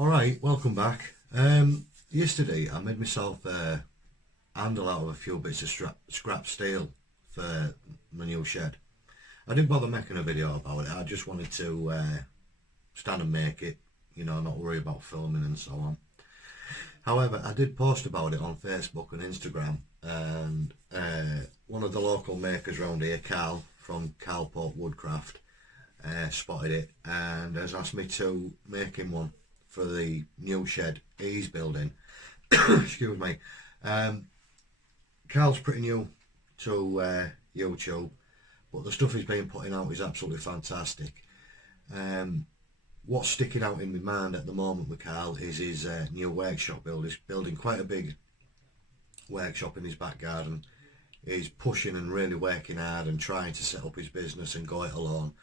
Alright, welcome back. Yesterday I made myself a handle out of a few bits of scrap steel for my new shed. I didn't bother making a video about it, I just wanted to stand and make it, you know, not worry about filming and so on. However, I did post about it on Facebook and Instagram, and one of the local makers around here, Karl from Karl Pope Woodcraft, spotted it and has asked me to make him one for the new shed he's building. Excuse me. Karl's pretty new to YouTube, but the stuff he's been putting out is absolutely fantastic. What's sticking out in my mind at the moment with Karl is his new workshop build. He's building quite a big workshop in his back garden. He's pushing and really working hard and trying to set up his business and go it alone.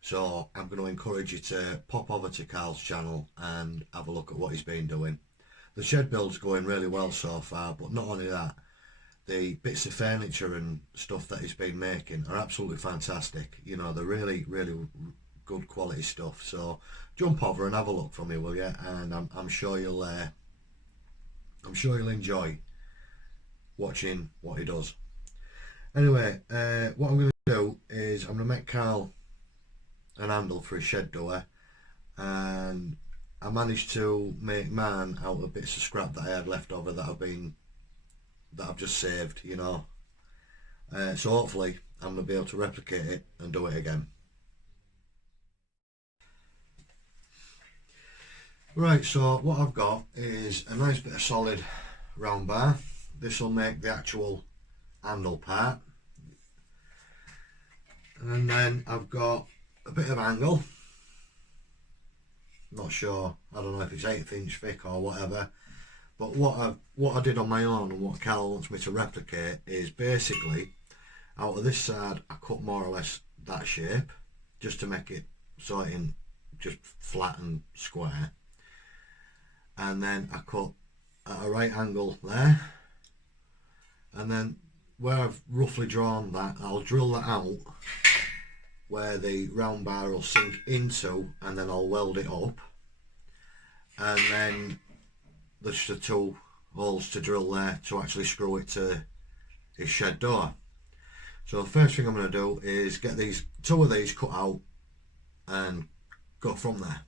So I'm going to encourage you to pop over to Karl's channel and have a look at what he's been doing. The shed build's going really well so far, but not only that, the bits of furniture and stuff that he's been making are absolutely fantastic. You know, they're really good quality stuff. So jump over and have a look from me, will you? And I'm sure you'll enjoy watching what he does. Anyway, what I'm going to do is I'm going to make Karl an handle for his shed door, and I managed to make mine out of bits of scrap that I had left over that I've just saved, you know. So hopefully I'm going to be able to replicate it and do it again. Right, so what I've got is a nice bit of solid round bar. This will make the actual handle part, and then I've got a bit of angle. Not sure, I don't know if it's 1/8 inch thick or whatever, but what I did on my own and what Karl wants me to replicate is basically out of this side I cut more or less that shape just to make it so it in just flat and square, and then I cut at a right angle there, and then where I've roughly drawn that, I'll drill that out where the round bar will sink into, and then I'll weld it up, and then there's the two holes to drill there to actually screw it to his shed door. So the first thing I'm going to do is get two of these cut out and go from there.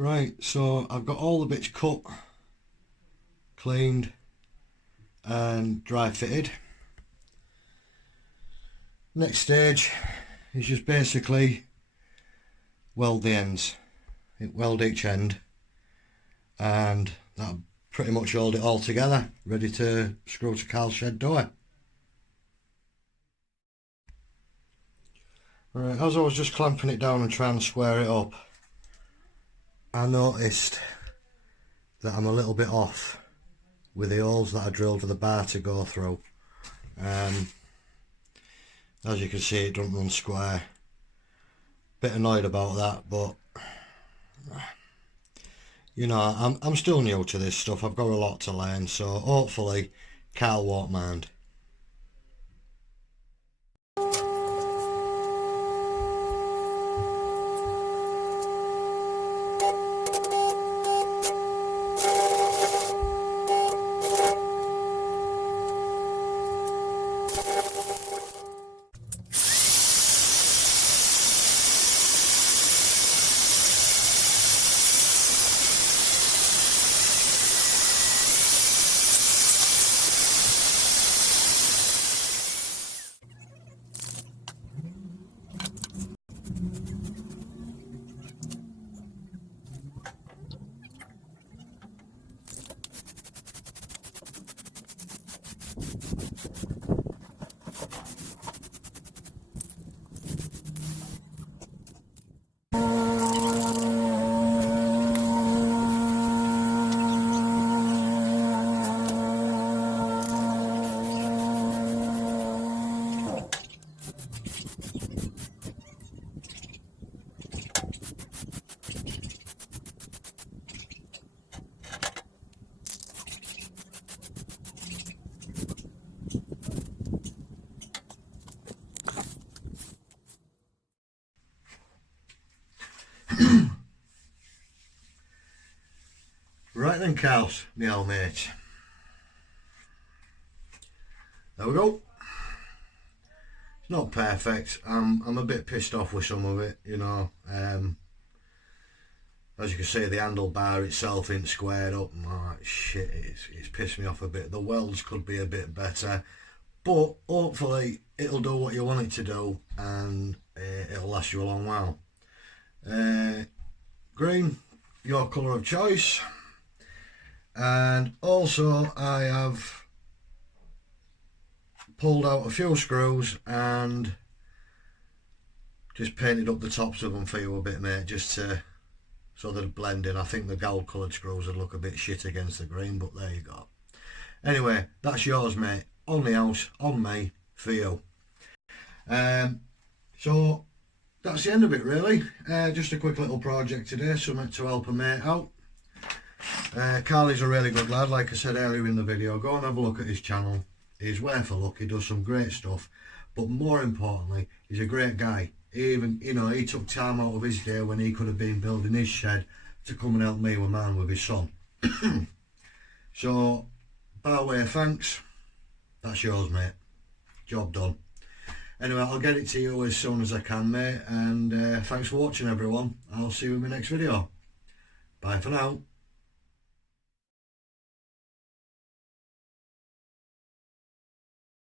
Right, so I've got all the bits cut, cleaned and dry fitted. Next stage is just basically weld the ends. Weld each end, and that'll pretty much hold it all together, ready to screw to Karl's shed door. Right, as I was just clamping it down and trying to square it up, I noticed that I'm a little bit off with the holes that I drilled for the bar to go through. As you can see, it doesn't run square. Bit annoyed about that, but you know, I'm still new to this stuff. I've got a lot to learn, so hopefully Karl won't mind. Right then, Karls, my old mate. There we go. It's not perfect. I'm a bit pissed off with some of it, you know. As you can see, the handlebar itself isn't squared up. Oh, shit, it's pissed me off a bit. The welds could be a bit better, but hopefully it'll do what you want it to do, and it'll last you a long while. Green, your colour of choice. And also I have pulled out a few screws and just painted up the tops of them for you a bit, mate, just to, so they'd blend in. I think the gold coloured screws would look a bit shit against the green, but there you go. Anyway, that's yours, mate. On the house, on me, for you. So that's the end of it, really. Just a quick little project today, something to help a mate out. Karl is a really good lad, like I said earlier in the video. Go and have a look at his channel. He's worth a look. He does some great stuff, but more importantly, he's a great guy. He even, you know, he took time out of his day when he could have been building his shed to come and help me with mine with his son. So by way of thanks, that's yours, mate. Job done. Anyway, I'll get it to you as soon as I can, mate, and thanks for watching, everyone. I'll see you in my next video. Bye for now.